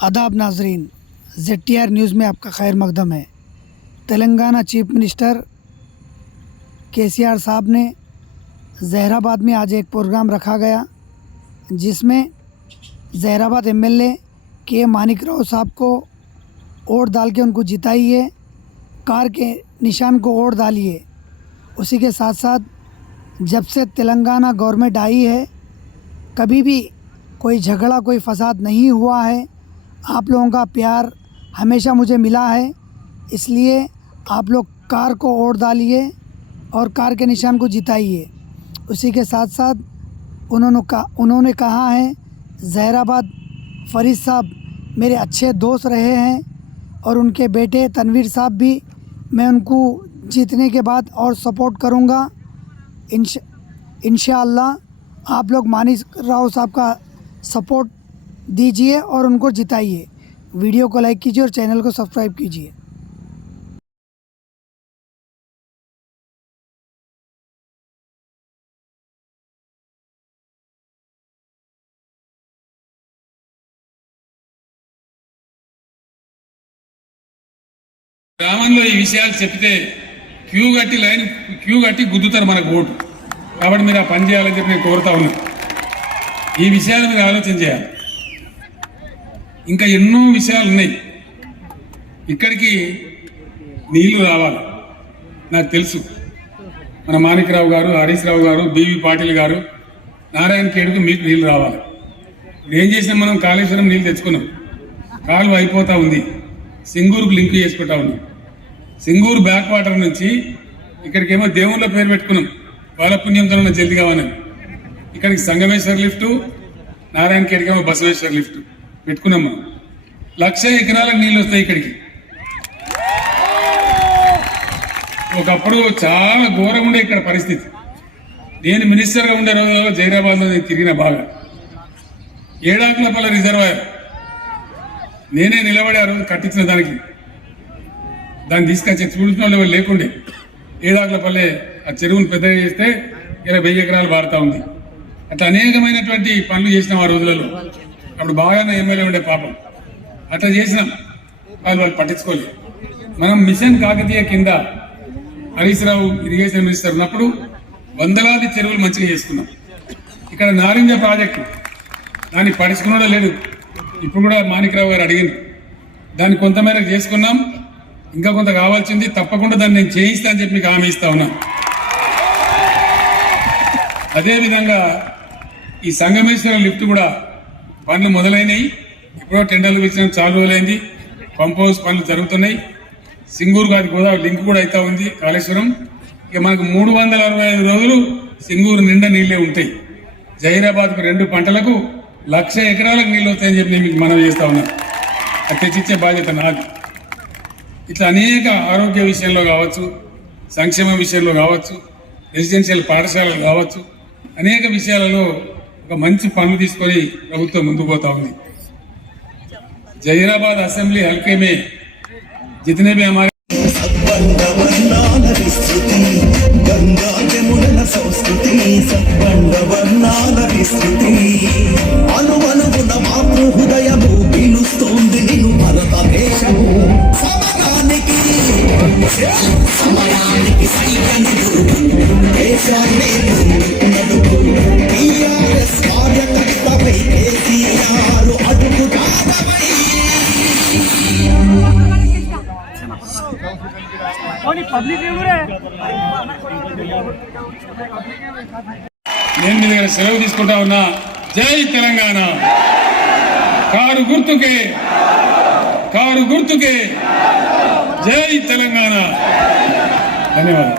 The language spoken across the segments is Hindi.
आदाब नाजरीन, ZTR न्यूज़ में आपका खैर मकदम है। तेलंगाना चीफ मिनिस्टर KCR साहब ने जहराबाद में आज एक प्रोग्राम रखा गया, जिसमें जहराबाद MLA के मानिक राव साहब को वोट डाल के उनको जिताइए, कार के निशान को वोट डालिए। उसी के साथ साथ जब से तेलंगाना गवर्नमेंट आई है, कभी भी कोई झगड़ा कोई फसाद नहीं हुआ है। आप लोगों का प्यार हमेशा मुझे मिला है, इसलिए आप लोग कार को वोट डालिए और कार के निशान को जिताइए। उसी के साथ साथ उन्होंने कहा है, जहराबाद फरीद साहब मेरे अच्छे दोस्त रहे हैं और उनके बेटे तनवीर साहब भी, मैं उनको जीतने के बाद और सपोर्ट करूंगा। इंशाअल्लाह आप लोग मानिक राव साहब का सपोर्ट दीजिए और उनको जिताइए। वीडियो को लाइक कीजिए और चैनल को सब्सक्राइब कीजिए। గ్రామంలో ఈ విషయాలు చెప్తే క్యూ కట్టి గుద్దుతారు మనకు ఓటు. కాబట్టి మీరు ఆ పని చేయాలని చెప్పి నేను కోరుతా ఉన్నా. ఈ విషయాలు మీరు ఆలోచన చేయాలి. ఇంకా ఎన్నో విషయాలు ఉన్నాయి. ఇక్కడికి నీళ్లు రావాలి. నాకు తెలుసు మన మాణిక్రావు గారు, హరీష్ రావు గారు, బీవీ పాటిల్ గారు, నారాయణ ఖేడ్కు మీకు నీళ్లు రావాలి. ఏం చేసినాం మనం? కాళేశ్వరం నీళ్లు తెచ్చుకున్నాం, కాలువ అయిపోతా ఉంది, సింగూరుకు లింక్ చేసుకుంటా ఉన్నాం. సింగూరు బ్యాక్ వాటర్ నుంచి ఇక్కడికేమో దేవుళ్ళ పేరు పెట్టుకున్నాం, వాళ్ళ పుణ్యంతో జల్ది కావాలని. ఇక్కడికి సంగమేశ్వర లిఫ్ట్, నారాయణ ఖేడ్కేమో బసవేశ్వర లిఫ్ట్ పెట్టుకున్నాం. మనం 1,00,000 ఎకరాలకు నీళ్ళు వస్తాయి ఇక్కడికి. ఒకప్పుడు చాలా ఘోరంగా ఉండే ఇక్కడ పరిస్థితి. నేను మినిస్టర్గా ఉండే రోజులలో జైరాబాద్లో తిరిగిన బాగా. ఏడాకులపల్లి రిజర్వాయర్ నేనే నిలబడి ఆ రోజు కట్టించిన దాన్ని తీసుకొచ్చి చూసిన వాళ్ళు లేకుండే. ఏడాకులపల్లె ఆ చెరువును పెద్దగా చేస్తే ఇలా 1000 ఎకరాలు వాడుతూ ఉంది. అట్లా అనేకమైనటువంటి పనులు చేసినాం ఆ రోజులలో. అప్పుడు బాగానే ఎమ్మెల్యే ఉండే పాపం. అట్లా చేసినాం, వాళ్ళు పట్టించుకోలేదు. మనం మిషన్ కాకతీయ కింద హరీష్ రావు ఇరిగేషన్ మినిస్టర్ ఉన్నప్పుడు వందలాది చెరువులు మంచిగా చేసుకున్నాం. ఇక్కడ నారింజ ప్రాజెక్టు దాన్ని పట్టించుకున్నాడో లేదు. ఇప్పుడు కూడా మాణిక్రావు గారు అడిగింది, దాన్ని కొంతమేరకు చేసుకున్నాం. ఇంకా కొంత కావాల్సింది, తప్పకుండా దాన్ని నేను చేయిస్తా అని చెప్పి మీకు హామీ ఇస్తా ఉన్నా. అదేవిధంగా ఈ సంగమేశ్వర లిఫ్ట్ కూడా పనులు మొదలైనవి. ఇప్పుడో టెండర్లు ఇచ్చిన చాలా రోజులైంది. పంప్ హౌస్ పనులు జరుగుతున్నాయి. సింగూరు గారి గోదావరి లింక్ కూడా అవుతా ఉంది, కాళేశ్వరం. ఇక మనకు 365 రోజులు సింగూరు నిండా నీళ్లే ఉంటాయి. జహీరాబాద్కు 2 పంటలకు 1,00,000 ఎకరాలకు నీళ్ళు వస్తాయని చెప్పి నేను మీకు మనవి చేస్తా ఉన్నా. అది తెచ్చిచ్చే బాధ్యత నాది. ఇట్లా అనేక ఆరోగ్య విషయంలో కావచ్చు, సంక్షేమ విషయంలో కావచ్చు, రెసిడెన్షియల్ పాఠశాలలు కావచ్చు, అనేక విషయాలలో ఒక మంచి పనులు తీసుకొని ప్రభుత్వం ముందుకు పోతా ఉంది. జహీరాబాద్ అసెంబ్లీ हल्के में जितने भी हमारे గంగా జమున సంస్కృతి సబ్బండవర్ణాల విస్తృతి అనువనుగుణ మాతృ హృదయము పిలుస్తోంది నిన్ను భారతదేశము సమయానికి సైన్యాన్ని దేశాన్ని నడుపు టీఆర్ఎస్ కార్యకర్తపై కేసీఆర్ అడుగు జాడమై నేను మీ దగ్గర సెలవు తీసుకుంటా ఉన్నా. జై తెలంగాణ. కారు గుర్తుకే జై తెలంగాణ. ధన్యవాదాలు.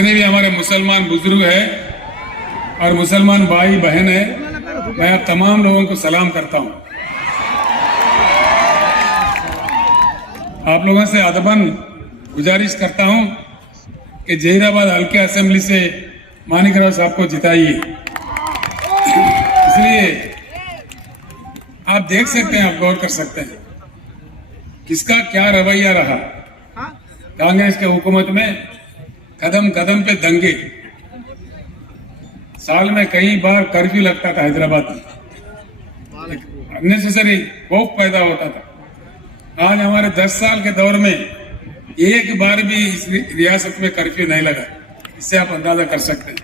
जितने भी हमारे मुसलमान बुजुर्ग हैं और मुसलमान भाई बहन है, मैं आप तमाम लोगों को सलाम करता हूं। आप लोगों से अदबन गुजारिश करता हूं कि जहीराबाद हल्के असेंबली से मानिकराव साहब को जिताइए। इसलिए आप देख सकते हैं, आप गौर कर सकते हैं किसका क्या रवैया रहा। कांग्रेस के हुकूमत में कदम कदम पे दंगे, साल में कई बार कर्फ्यू लगता था हैदराबाद में, अननेसेसरी खौफ पैदा होता था। आज हमारे 10 साल के दौर में एक बार भी इस रियासत में कर्फ्यू नहीं लगा। इससे आप अंदाजा कर सकते हैं।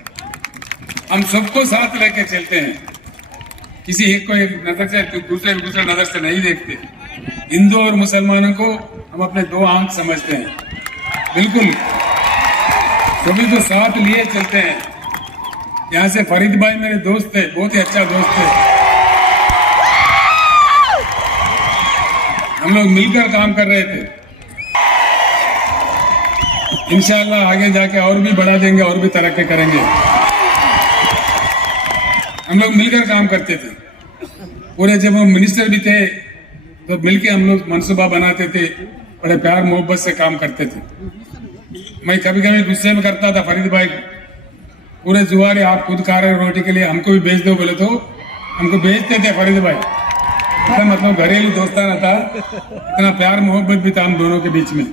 हम सबको साथ लेके चलते हैं, किसी एक को एक नजर से दूसरे नजर से नहीं देखते। हिंदू और मुसलमानों को हम अपने दो आंख समझते हैं, बिल्कुल सभी को साथ लिए चलते हैं। यहाँ से फरीद भाई मेरे दोस्त थे, बहुत ही अच्छा दोस्त थे। हम लोग मिलकर काम कर रहे थे। इंशाअल्लाह आगे जाके और भी बढ़ा देंगे, और भी तरक्की करेंगे। हम लोग मिलकर काम करते थे पूरे। जब हम मिनिस्टर भी थे तो मिलके हम लोग मनसूबा बनाते थे, बड़े प्यार मोहब्बत से काम करते थे। मैं कभी कभी गुस्से में करता था फरीद भाई, पूरे जुआरे आप खुद खा रहे रोटी के लिए, हमको भी भेज दो बोले तो हमको भेजते थे फरीद भाई। इतना मतलब घरेलू दोस्ताना था, इतना प्यार मोहब्बत भी था हम दोनों के बीच में।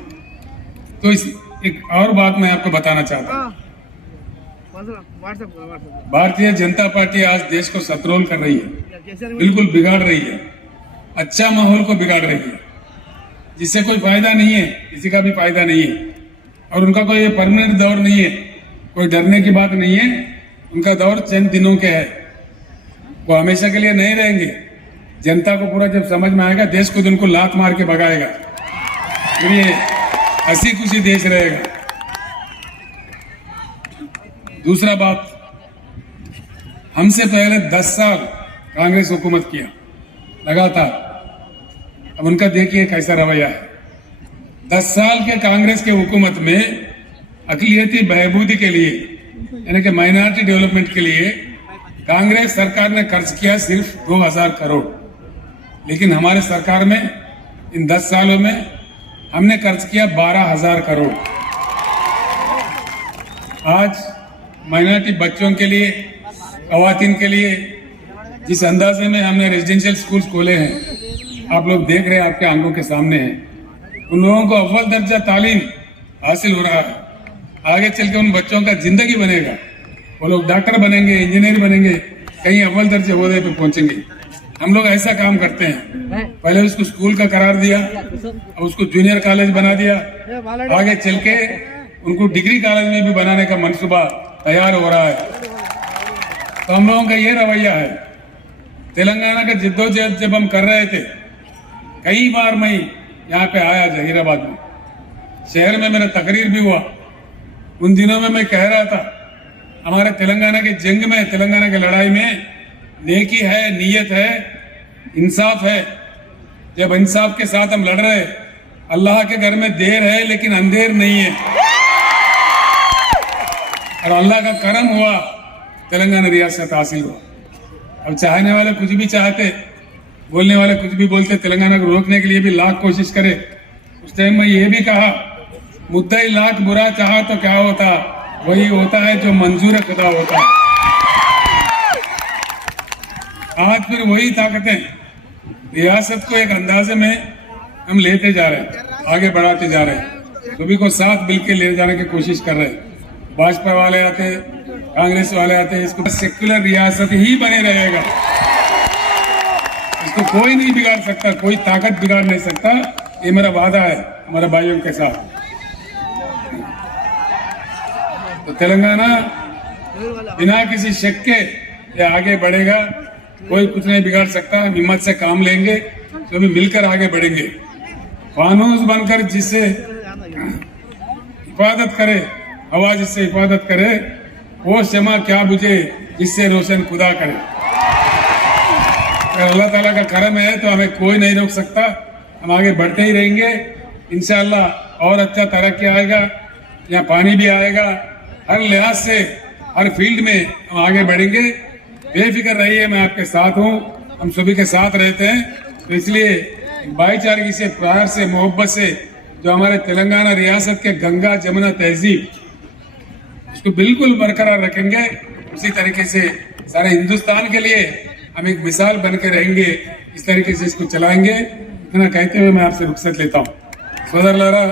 तो इस एक और बात मैं आपको बताना चाहता हूँ। भारतीय जनता पार्टी आज देश को सतरोल कर रही है, बिल्कुल बिगाड़ रही है, अच्छा माहौल को बिगाड़ रही है, जिससे कोई फायदा नहीं है, किसी का भी फायदा नहीं है। और उनका कोई परमानेंट दौर नहीं है, कोई डरने की बात नहीं है। उनका दौर चंद दिनों के है, वो हमेशा के लिए नहीं रहेंगे। जनता को पूरा जब समझ में आएगा, देश खुद उनको लात मार के भगाएगा, फिर ये हंसी खुशी देश रहेगा। दूसरा बात, हमसे पहले 10 साल कांग्रेस हुकूमत किया लगातार, अब उनका देखिए कैसा रवैया है। 10 साल के कांग्रेस के हुकूमत में अक़लियती बहबूदी के लिए, यानी कि माइनॉरिटी डेवलपमेंट के लिए कांग्रेस सरकार ने खर्च किया सिर्फ 2000 करोड़। लेकिन हमारे सरकार में इन 10 सालों में हमने खर्च किया 12000 करोड़। आज माइनॉरिटी बच्चों के लिए, खवातीन के लिए जिस अंदाजे में हमने रेजिडेंशियल स्कूल्स खोले हैं, आप लोग देख रहे हैं, आपके आंखों के सामने हैं। उन लोगों को अव्वल दर्जा तालीम हासिल हो रहा है। आगे चल के उन बच्चों का जिंदगी बनेगा, वो लोग डॉक्टर बनेंगे, इंजीनियर बनेंगे, कहीं अव्वल दर्जे ओहदे पे पहुंचेंगे। हम लोग ऐसा काम करते हैं, पहले उसको स्कूल का करार दिया, अब उसको जूनियर कॉलेज बना दिया, आगे चल के उनको डिग्री कॉलेज में भी बनाने का मंसूबा तैयार हो रहा है। तो हम लोगों का ये रवैया है। तेलंगाना का जिद्दोजहद जब हम कर रहे थे, कई बार मैं यहाँ पे आया जहीराबाद में, शहर में मेरा तकरीर भी हुआ। उन दिनों में मैं कह रहा था, हमारे तेलंगाना की जंग में, तेलंगाना की लड़ाई में नेकी है, नीयत है, इंसाफ है। जब इंसाफ के साथ हम लड़ रहे, अल्लाह के घर में देर है लेकिन अंधेर नहीं है। और अल्लाह का करम हुआ, तेलंगाना रियासत हासिल हुआ। अब चाहने वाले कुछ भी चाहते, बोलने वाले कुछ भी बोलते, तेलंगाना को रोकने के लिए भी लाख कोशिश करे। उस टाइम में ये भी कहा, मुद्दई लाख बुरा चाहा तो क्या होता, वही होता है जो मंजूर खुदा होता है। आज फिर वही ताकतें रियासत को एक अंदाजे में हम लेते जा रहे हैं, आगे बढ़ाते जा रहे हैं, सभी को साथ मिलकर ले जाने की कोशिश कर रहे हैं। भाजपा वाले आते, कांग्रेस वाले आते, इसको सेक्युलर रियासत ही बने रहेगा। इसको कोई नहीं बिगाड़ सकता, कोई ताकत बिगाड़ नहीं सकता। ये मेरा वादा है हमारे भाइयों के साथ। तो तेलंगाना बिना किसी शक के ये आगे बढ़ेगा, कोई कुछ नहीं बिगाड़ सकता। हिम्मत से काम लेंगे, सभी मिलकर आगे बढ़ेंगे। फानूस बनकर जिससे हिफाजत करे, हवा जिससे हिफाजत करे, वो शमा क्या बुझे जिससे रोशन खुदा करे। अगर अल्लाह ताला का करम है तो हमें कोई नहीं रोक सकता, हम आगे बढ़ते ही रहेंगे। इंशाअल्लाह और अच्छा तरक्की आएगा, यहाँ पानी भी आएगा, हर लिहाज से हर फील्ड में हम आगे बढ़ेंगे। बेफिक्र रहिए, मैं आपके साथ हूँ, हम सभी के साथ रहते हैं। तो इसलिए भाईचारे से, प्यार से, मोहब्बत से जो हमारे तेलंगाना रियासत के गंगा जमुना तहजीब उसको बिल्कुल बरकरार रखेंगे। उसी तरीके से सारे हिंदुस्तान के लिए हम एक मिसाल बन के रहेंगे। इस तरीके से इसको चलाएंगे। इतना कहते हुए मैं आपसे रुखसत लेता हूँ। सोदरलारा,